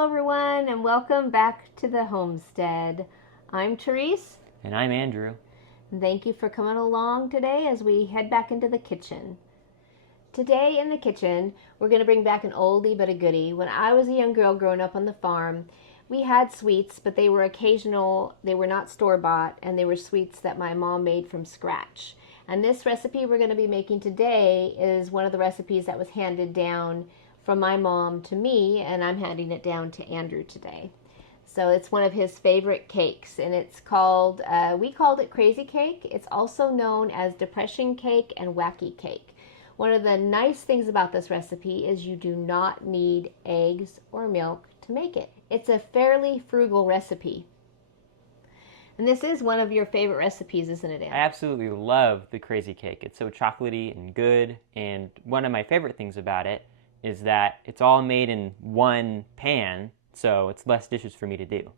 Hello everyone and welcome back to the Homestead. I'm Therese. And I'm Andrew. And thank you for coming along today as we head back into the kitchen. Today in the kitchen, we're going to bring back an oldie but a goodie. When I was a young girl growing up on the farm, we had sweets, but they were occasional, they were not store-bought, and they were sweets that my mom made from scratch. And this recipe we're going to be making today is one of the recipes that was handed down from my mom to me, and I'm handing it down to Andrew today. So it's one of his favorite cakes, and it's called, we called it crazy cake. It's also known as depression cake and wacky cake. One of the nice things about this recipe is you do not need eggs or milk to make it. It's a fairly frugal recipe. And this is one of your favorite recipes, isn't it, Andrew? I absolutely love the crazy cake. It's so chocolatey and good, and one of my favorite things about it is that it's all made in one pan, so it's less dishes for me to do.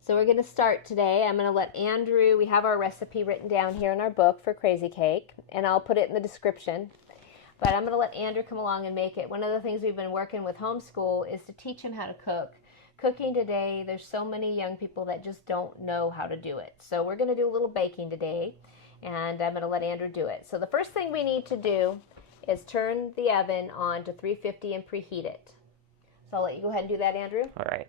So we're going to start today. I'm going to let Andrew, we have our recipe written down here in our book for crazy cake, and I'll put it in the description. But I'm going to let Andrew come along and make it. One of the things we've been working with homeschool is to teach him how to cook. Cooking today, there's so many young people that just don't know how to do it. So we're going to do a little baking today, and I'm going to let Andrew do it. So the first thing we need to do is turn the oven on to 350 and preheat it. So I'll let you go ahead and do that, Andrew. All right.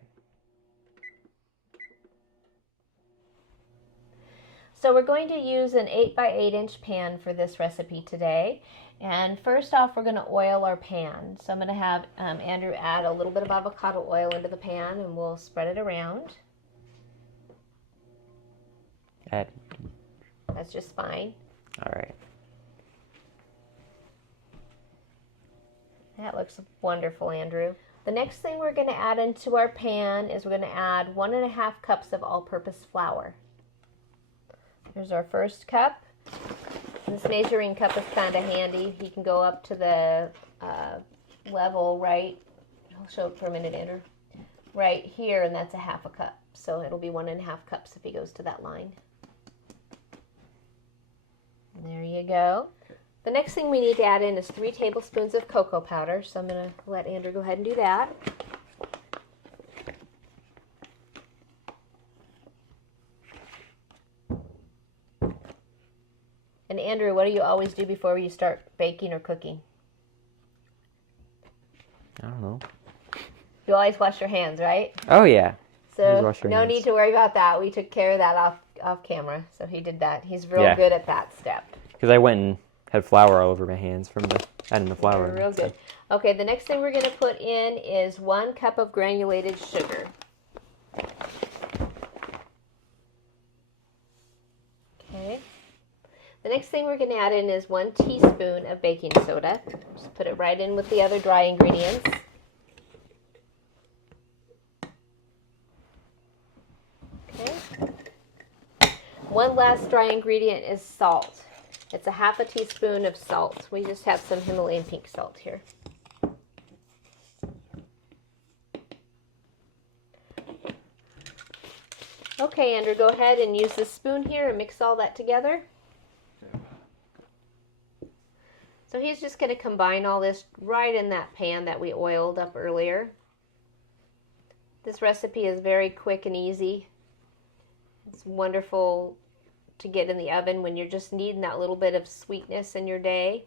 So we're going to use an 8 by 8 inch pan for this recipe today. And first off, we're going to oil our pan. So I'm going to have Andrew add a little bit of avocado oil into the pan, and we'll spread it around. That's just fine. All right. That looks wonderful, Andrew. The next thing we're going to add into our pan is we're going to add 1.5 cups of all-purpose flour. Here's our first cup. This measuring cup is kind of handy. You can go up to the level right, I'll show it for a minute, Andrew, right here, and that's 1/2 cup. So it'll be 1.5 cups if he goes to that line. There you go. The next thing we need to add in is 3 tablespoons of cocoa powder. So I'm going to let Andrew go ahead and do that. And Andrew, what do you always do before you start baking or cooking? I don't know. You always wash your hands, right? Oh, yeah. So no need to worry about that. We took care of that off camera. So he did that. He's real good at that step. Because I went and had flour all over my hands from adding the flour. You're real good. Okay, the next thing we're going to put in is 1 cup of granulated sugar. Okay. The next thing we're going to add in is 1 teaspoon of baking soda. Just put it right in with the other dry ingredients. Okay. One last dry ingredient is salt. It's 1/2 teaspoon of salt. We just have some Himalayan pink salt here. Okay, Andrew, go ahead and use this spoon here and mix all that together. So he's just going to combine all this right in that pan that we oiled up earlier. This recipe is very quick and easy. It's wonderful to get in the oven when you're just needing that little bit of sweetness in your day.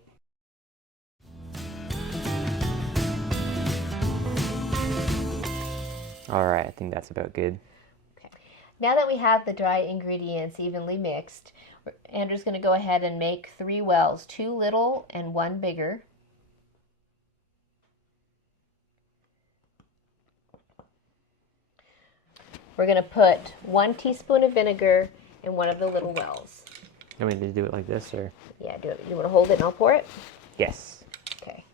All right, I think that's about good. Okay. Now that we have the dry ingredients evenly mixed, Andrew's going to go ahead and make 3 wells, 2 little and 1 bigger. We're going to put 1 teaspoon of vinegar in one of the little wells. You want me to do it like this, or? Yeah, do it. You want to hold it and I'll pour it? Yes. Okay.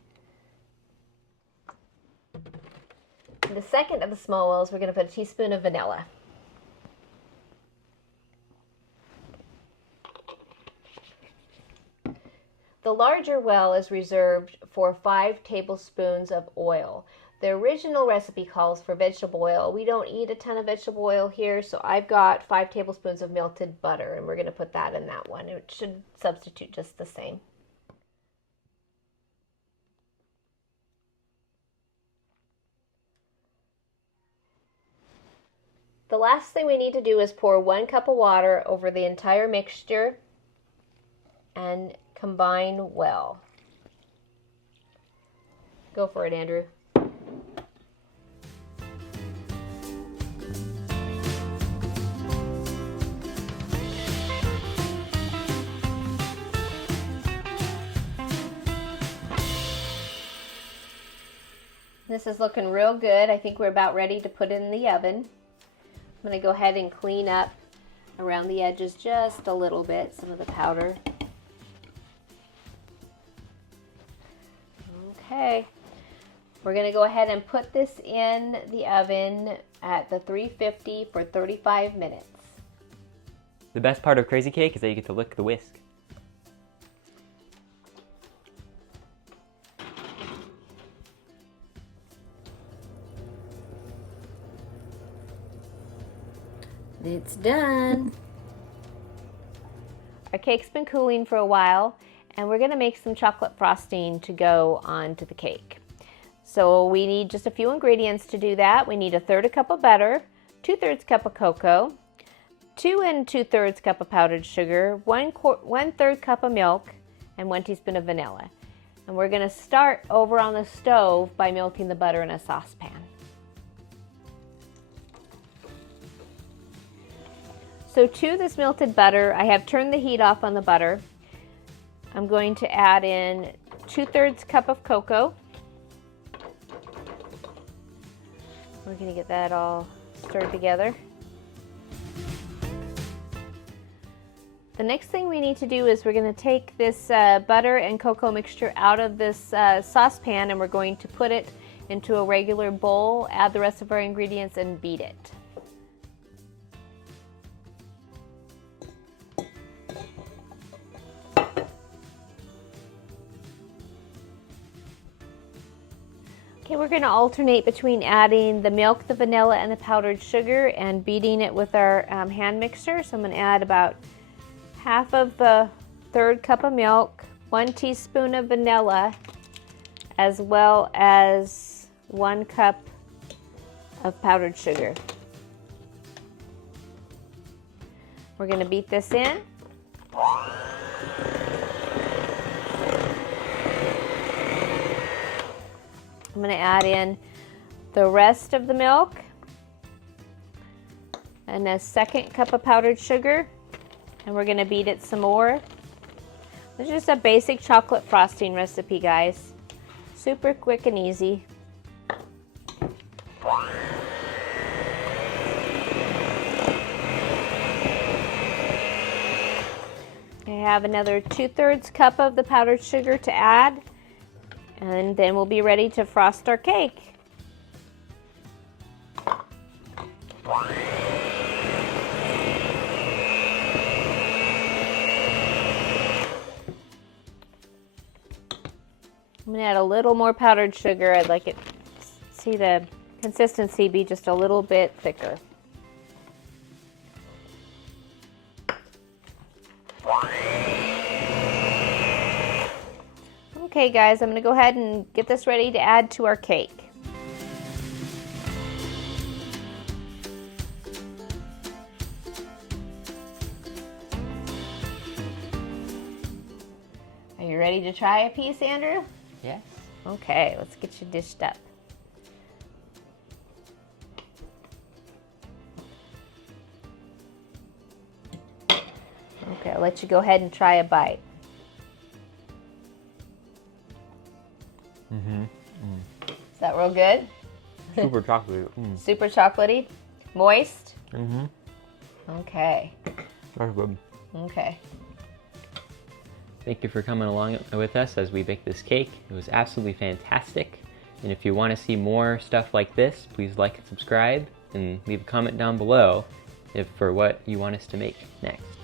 In the second of the small wells, we're going to put a teaspoon of vanilla. The larger well is reserved for 5 tablespoons of oil. The original recipe calls for vegetable oil. We don't eat a ton of vegetable oil here, so I've got 5 tablespoons of melted butter, and we're going to put that in that one. It should substitute just the same. The last thing we need to do is pour 1 cup of water over the entire mixture and combine well. Go for it, Andrew. This is looking real good. I think we're about ready to put it in the oven. I'm going to go ahead and clean up around the edges just a little bit, some of the powder. Okay, we're going to go ahead and put this in the oven at the 350 for 35 minutes. The best part of crazy cake is that you get to lick the whisk. It's done. Our cake's been cooling for a while, and we're going to make some chocolate frosting to go onto the cake. So we need just a few ingredients to do that. We need 1/3 cup of butter, 2/3 cup of cocoa, 2 2/3 cup of powdered sugar, 1/3 cup of milk, and 1 teaspoon of vanilla. And we're going to start over on the stove by melting the butter in a saucepan. So to this melted butter, I have turned the heat off on the butter. I'm going to add in 2/3 cup of cocoa. We're going to get that all stirred together. The next thing we need to do is we're going to take this butter and cocoa mixture out of this saucepan, and we're going to put it into a regular bowl, add the rest of our ingredients, and beat it. Okay, we're going to alternate between adding the milk, the vanilla, and the powdered sugar and beating it with our hand mixer. So I'm going to add about half of the 1/3 cup of milk, 1 teaspoon of vanilla, as well as 1 cup of powdered sugar. We're going to beat this in. I'm going to add in the rest of the milk and a 2nd cup of powdered sugar, and we're going to beat it some more. This is just a basic chocolate frosting recipe, guys. Super quick and easy. I have another 2/3 cup of the powdered sugar to add. And then we'll be ready to frost our cake. I'm going to add a little more powdered sugar. I'd like it, see the consistency be just a little bit thicker. Okay guys, I'm going to go ahead and get this ready to add to our cake. Are you ready to try a piece, Andrew? Yes. Okay, let's get you dished up. Okay, I'll let you go ahead and try a bite. Is that real good? Super chocolatey. Super chocolatey? Moist? Okay. That's good. Okay. Thank you for coming along with us as we bake this cake. It was absolutely fantastic. And if you want to see more stuff like this, please like and subscribe and leave a comment down below for what you want us to make next.